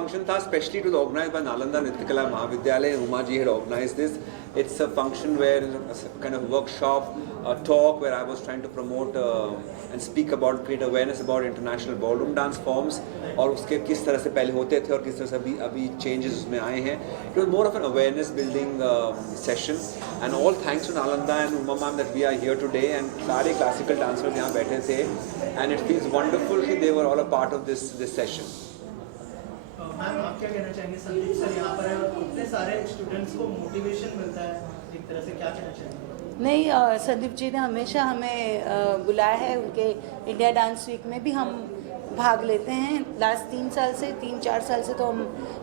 Function था specially it was organised by Nalanda Nritya Kala महाविद्यालय. Uma ji had organized this. It's a function where a kind of workshop, a talk where I was trying to promote and speak about, create awareness about international ballroom dance forms और उसके किस तरह से पहले होते थे और किस तरह से अभी changes उसमें आए हैं. It was more of an awareness building session and all thanks to Nalanda and Uma ma'am that we are here today and सारे classical dancers यहाँ बैठे थे and it feels wonderful कि they were all a part of this session. Ma'am आप क्या कहना चाहेंगे Sandeep sir यहाँ पर है और इतने सारे स्टूडेंट्स को मोटिवेशन मिलता है एक तरह से, क्या कहना चाहेंगे? नहीं, संदीप जी ने हमेशा हमें बुलाया है. उनके इंडिया डांस वीक में भी हम भाग लेते हैं. लास्ट 3-4 साल से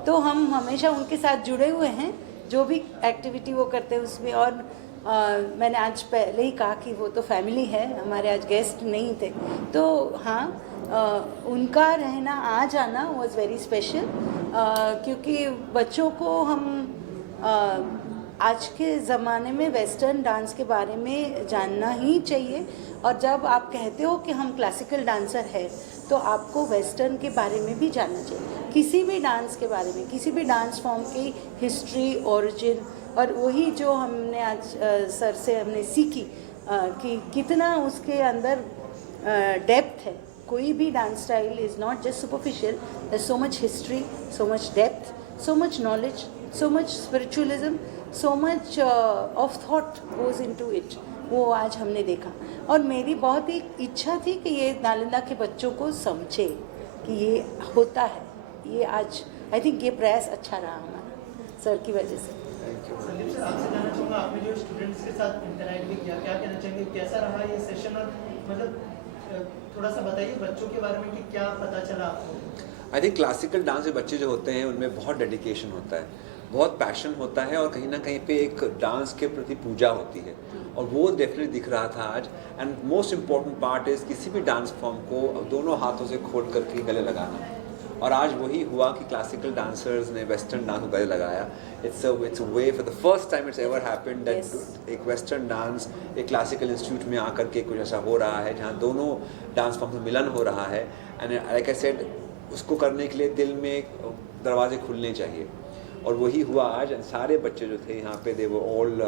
तो हम हमेशा उनके साथ जुड़े हुए हैं. जो भी एक्टिविटी वो करते हैं उसमें. और मैंने आज पहले ही कहा कि वो तो फैमिली है, हमारे आज गेस्ट नहीं थे. तो हाँ, उनका रहना आ जाना वॉज वेरी स्पेशल क्योंकि बच्चों को हम आज के ज़माने में वेस्टर्न डांस के बारे में जानना ही चाहिए. और जब आप कहते हो कि हम क्लासिकल डांसर है तो आपको वेस्टर्न के बारे में भी जानना चाहिए. किसी भी डांस के बारे में, किसी भी डांस फॉर्म की हिस्ट्री, ओरिजिन. और वही जो हमने आज सर से हमने सीखी कि कितना उसके अंदर डेप्थ है. कोई भी dance style is not just superficial. There so much history, so much depth, so much knowledge, so much spiritualism, so much of thought goes into it. वो आज हमने देखा. और मेरी बहुत ही इच्छा थी कि ये नालंदा के बच्चों को समझे कि ये होता है. ये आज आई थिंक ये प्रयास अच्छा रहा हमारा सर की वजह से. संदीप सर आपसे जानना चाहूँगा, आपने जो स्टूडेंट्स के साथ इंटरैक्ट भी किया, क्या कहना चाहेंगे, कैसा रहा ये सेशन? और मतलब थोड़ा सा बताइए बच्चों के बारे में कि क्या पता चला आपको? आई थिंक क्लासिकल डांस के बच्चे जो होते हैं उनमें बहुत डेडिकेशन होता है, बहुत पैशन होता है और कहीं ना कहीं पे एक डांस के प्रति पूजा होती है और वो डेफिनेटली दिख रहा था आज. And most important part is किसी भी डांस फॉर्म को दोनों हाथों से खोल करके गले लगाना. और आज वही हुआ कि क्लासिकल डांसर्स ने वेस्टर्न डांस को गले लगाया. It's a way for the first time it's ever happened that एक वेस्टर्न डांस एक क्लासिकल इंस्टीट्यूट में आकर के कुछ ऐसा हो रहा है जहाँ दोनों डांस फॉर्म में मिलन हो रहा है. एंड लाइक आई सेड, उसको करने के लिए दिल में दरवाजे खुलने चाहिए और वही हुआ आज. सारे बच्चे जो थे यहाँ पे they were all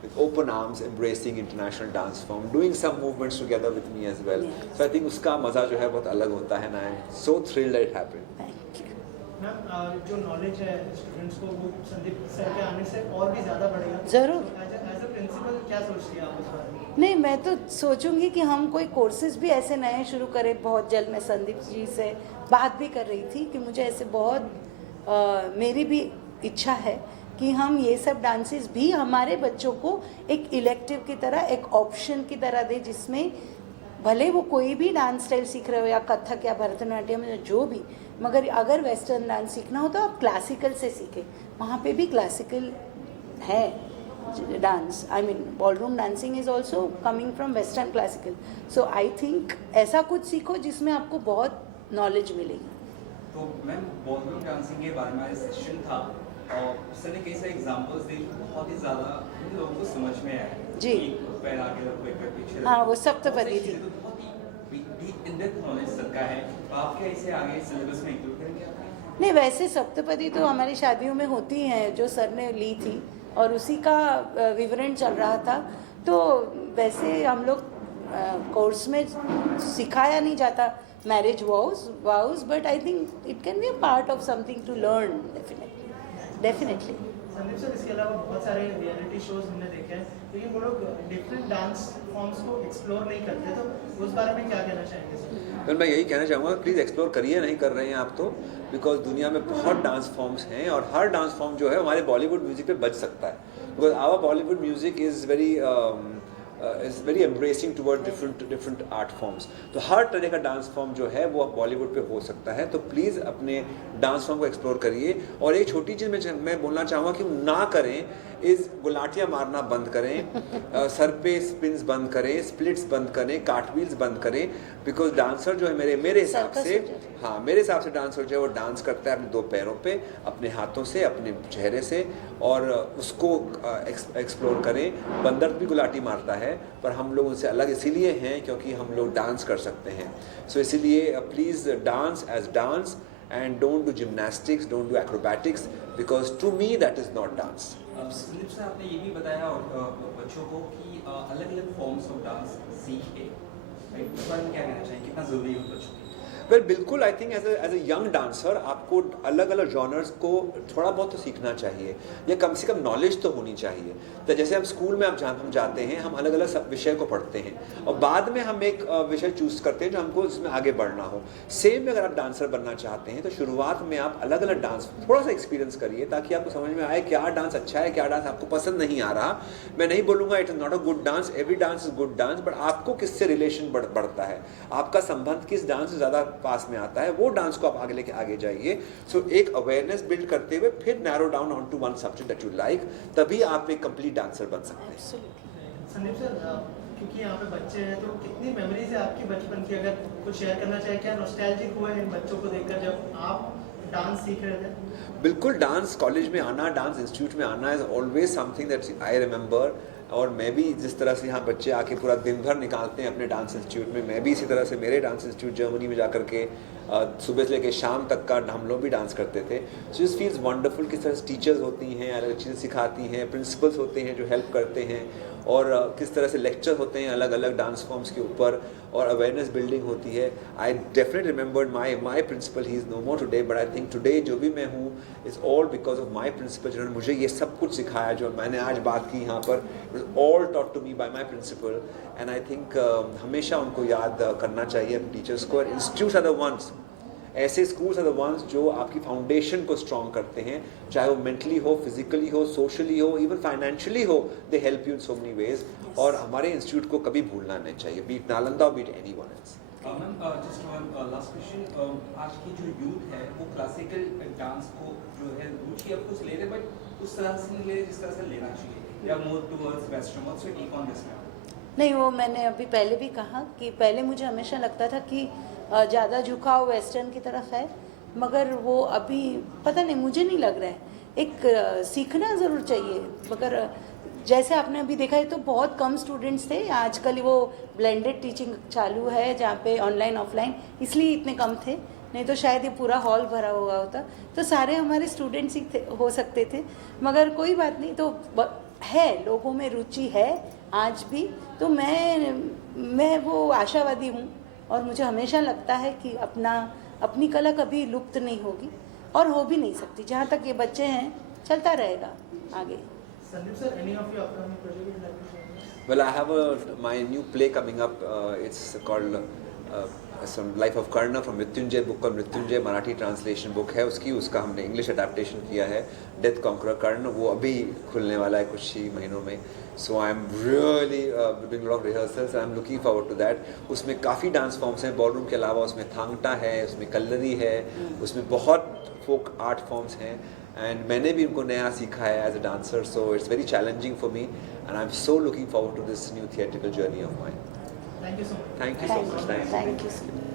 with open arms embracing international dance form, doing some movements together with me as well. So I think उसका मज़ा जो है बहुत अलग होता है. I am so thrilled that it happened. Ma'am जो नॉलेज है स्टूडेंट्स को वो संदीप सर के आने से और भी ज़्यादा बढ़ेगा. ज़रूर. एज अ प्रिंसिपल क्या सोचती हैं आप उस बारे में? नहीं, मैं तो सोचूंगी कि हम कोई कोर्सेज भी ऐसे नए शुरू करें बहुत जल्द. मैं संदीप जी से बात भी कर रही थी कि मुझे ऐसे बहुत मेरी भी इच्छा है कि हम ये सब डांसेस भी हमारे बच्चों को एक इलेक्टिव की तरह, एक ऑप्शन की तरह दे, जिसमें भले वो कोई भी डांस स्टाइल सीख रहे हो या कथक या भरतनाट्यम या जो भी, मगर अगर वेस्टर्न डांस सीखना हो तो आप क्लासिकल से सीखें. वहाँ पे भी क्लासिकल है dance. I mean ballroom dancing is also coming from western classical. So I think ऐसा कुछ सीखो जिसमें आपको बहुत नॉलेज मिलेगी. तो मैम बॉलरूम डांसिंग के बारे में सेशन था और सर ने कई सारे एग्जांपल्स दिए जो बहुत ही ज़्यादा लोगों को समझ में आया. जी. पैर आगे रखो, एक पैर पीछे रखो. हाँ, वो सप्तपदी थी. तो बहुत ही deep in depth knowledge sir का है. तो आप क्या इसे आगे सिलेबस में इंक्लूड करेंगे? नहीं, वैसे सप्तपदी तो हमारी शादियों में होती हैं जो सर ने ली थी और उसी का विवरण चल रहा था. तो वैसे हम लोग कोर्स में सिखाया नहीं जाता marriage vows, but I think it can be a part of something to learn. Definitely. Sandeep sir, इसके अलावा बहुत सारे रियलिटी शोज हमने देखे हैं, लेकिन वो लोग डिफरेंट डांस फॉर्म्स को एक्सप्लोर नहीं करते. तो उस बारे में क्या कहना चाहेंगे सर? तो मैं यही कहना चाहूँगा, प्लीज़ एक्सप्लोर करिए. नहीं कर रहे हैं आप तो, बिकॉज दुनिया में बहुत डांस फॉर्म्स हैं और हर डांस फॉर्म जो है हमारे बॉलीवुड म्यूजिक पे बच सकता है. Because our Bollywood music is very embracing toward different art forms. तो हर तरह का डांस फॉर्म जो है वो बॉलीवुड पे हो सकता है. तो प्लीज़ अपने डांस फॉर्म को एक्सप्लोर करिए. और एक छोटी चीज़ मैं बोलना चाहूँगा कि ना करें इस गुलाटियाँ मारना बंद करें, सर पे स्पिन्स बंद करें, स्प्लिट्स बंद करें, कार्टव्हील्स बंद करें. बिकॉज डांसर जो है मेरे हिसाब से, हाँ मेरे हिसाब से डांसर जो है वो डांस करता है अपने दो पैरों पे, अपने हाथों से, अपने चेहरे से, और उसको एक्सप्लोर करें. बंदर भी गुलाटी मारता है पर हम लोग उनसे अलग इसीलिए हैं क्योंकि हम लोग डांस कर सकते हैं. सो इसीलिए please dance as dance, and don't do gymnastics, don't do acrobatics, because to me that is not dance. Sandeep sir, आपने ये भी बताया बच्चों को कि अलग अलग फॉर्म्स ऑफ डांस सीखे, राइट? इस बारे में क्या कहना चाहिए, कितना ज़रूरी है उन बच्चों के लिए? वेल बिल्कुल, I think as a young dancer आपको अलग अलग जॉनर्स को थोड़ा बहुत तो सीखना चाहिए, या कम से कम नॉलेज तो होनी चाहिए। तो जैसे हम स्कूल में हम जाते हैं, हम अलग अलग सब विषय को पढ़ते हैं और बाद में हम एक विषय चूज करते हैं जो हमको उसमें आगे बढ़ना हो। सेम अगर आप डांसर बनना चाहते हैं तो शुरुआत में आप अलग अलग डांस थोड़ा सा एक्सपीरियंस करिए, ताकि आपको समझ में आए क्या डांस अच्छा है, क्या डांस आपको पसंद नहीं आ रहा। मैं नहीं बोलूँगा it is not a good dance, every dance is good dance, but आपको किससे रिलेशन बढ़ता है, आपका संबंध किस डांस से ज़्यादा पास में आता है, वो डांस को आप आगे लेके आगे जाइए। सो एक अवेयरनेस बिल्ड करते हुए फिर narrow down on to one subject that you like, तभी आप एक कंप्लीट डांसर बन सकते हैं। संदीप सर, क्योंकि यहाँ पे बच्चे हैं तो कितनी मेमोरीज है आपकी बचपन की, अगर कुछ शेयर करना चाहे, क्या नॉस्टैल्जिक हुआ है इन बच्चों को देखकर जब आप डांस सीख रहे थे? बिल्कुल, डांस कॉलेज में आना, डांस इंस्टीट्यूट में आना is always something that I remember. और मैं भी जिस तरह से यहाँ बच्चे आके पूरा दिन भर निकालते हैं अपने डांस इंस्टीट्यूट में, मैं भी इसी तरह से मेरे डांस इंस्टीट्यूट जर्मनी में जा करके सुबह से लेकर शाम तक का हम लोग भी डांस करते थे। सो इट फील्स वंडरफुल, किस तरह से टीचर्स होती हैं, अलग चीज़ें सिखाती हैं, प्रिंसिपल्स होते हैं जो हेल्प करते हैं, और किस तरह से लेक्चर होते हैं अलग अलग डांस फॉर्म्स के ऊपर, और अवेयरनेस बिल्डिंग होती है। I definitely remembered my principal, he is no more today, but I think today जो भी मैं हूँ is all because of my principal, जिन्होंने मुझे ये सब कुछ सिखाया जो मैंने आज बात की यहाँ पर। It is all taught to me by my principal, and I think हमेशा उनको याद करना चाहिए अपने टीचर्स को। और इंस्टीट्यूट्स आर द वंस, ऐसे स्कूल्स आर द वंस जो आपकी फाउंडेशन को स्ट्रॉन्ग करते हैं, चाहे वो मेंटली हो, फिजिकली हो, सोशली हो, इवन फाइनेंशियली हो, they help you in so many ways. और हमारे इंस्टीट्यूट को कभी भूलना नहीं चाहिए, be it Nalanda, be it anyone else. Ma'am, just one last question, आज की जो यूथ है वो क्लासिकल डांस को जो है रुचि अब कुछ ले रहे, बट उस तरह से नहीं ले रहे जिस तरह से लेना चाहिए, या more towards western. What's your take on this ma'am? नहीं, वो मैंने अभी पहले भी कहा कि पहले मुझे हमेशा लगता था कि ज़्यादा झुकाव वेस्टर्न की तरफ है, मगर वो अभी पता नहीं, मुझे नहीं लग रहा है। एक सीखना ज़रूर चाहिए, मगर जैसे आपने अभी देखा है तो बहुत कम स्टूडेंट्स थे। आजकल वो ब्लेंडेड टीचिंग चालू है जहाँ पे ऑनलाइन ऑफलाइन, इसलिए इतने कम थे, नहीं तो शायद ये पूरा हॉल भरा हुआ होता, तो सारे हमारे स्टूडेंट्स ही हो सकते थे। मगर कोई बात नहीं, तो है, लोगों में रुचि है आज भी, तो मैं वो आशावादी हूँ, और मुझे हमेशा लगता है कि अपनी कला कभी लुप्त नहीं होगी, और हो भी नहीं सकती। जहाँ तक ये बच्चे हैं चलता रहेगा आगे। Sandeep sir, any of your upcoming project you'd like to share? Well, I have my new play coming up. It's called some Life of Karna from Mrityunjay, book called Mrityunjay, Marathi translation book है उसका हमने English adaptation किया है, death conqueror कर्ण। वो अभी खुलने वाला है कुछ ही महीनों में। So I am really doing lot of rehearsals, I am looking forward to that. उसमें काफ़ी डांस फॉर्म्स हैं बॉलरूम के अलावा, उसमें थांगटा है, उसमें कल्लरी है, उसमें बहुत फोक आर्ट फॉर्म्स हैं, एंड मैंने भी उनको नया सीखा है as a dancer. So it's very challenging for me, and I am so looking forward to this new theatrical journey of mine. Thank you so much. Thank you so much. Thank you.